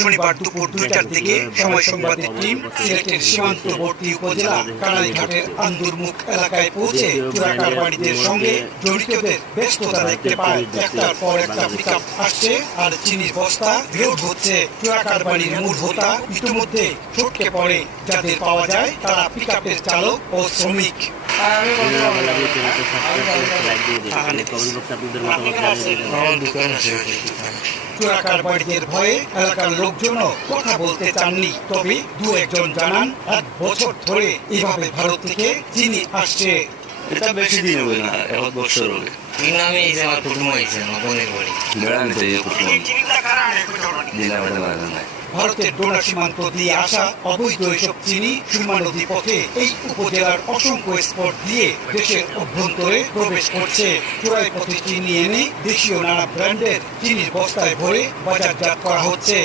শনিবার দুপুর 2টার দিকে সময় সংবাদের টিম সিলেটের সীমান্তবর্তী উপজেলা কানাইঘাটের আন্দুরমুখ এলাকায় পৌঁছে চোরাকারবারিদের সঙ্গে জড়িতদের ব্যস্ততা দেখতে পায়। একটার পর একটা পিকআপ আসছে আর চিনির বস্তা লোড হচ্ছে। চোরাকারবারির মূল হোতা ইতিমধ্যে ছটকে পড়ে। যাদের পাওয়া যায় তারা পিকআপের চালক ও শ্রমিক। চোরাকারবারিদের ভয়ে এলাকার লোকজনও কথা বলতে চাননি। তবে দু একজন জানান 1 বছর ধরে এইভাবে ভারত থেকে চিনি আসছে। এটা বেশি দিন হবে না, 1 বছর হবে। আমি এই যে আমার কুটুম হয়েছে নতুন করে বেড়ানিতে জেলা বেড়া নাই। ভারতের ডোনা সীমান্ত দিয়ে আসা অবৈধ এসব চিনি সুরমা নদী পথে এই উপজেলার অসংখ্য স্পট দিয়ে দেশের অভ্যন্তরে প্রবেশ করছে। চোরাই পথে চিনি এনে দেশীয় নানা ব্র্যান্ডের চিনির বস্তায় ভরে বাজারজাত করা হচ্ছে।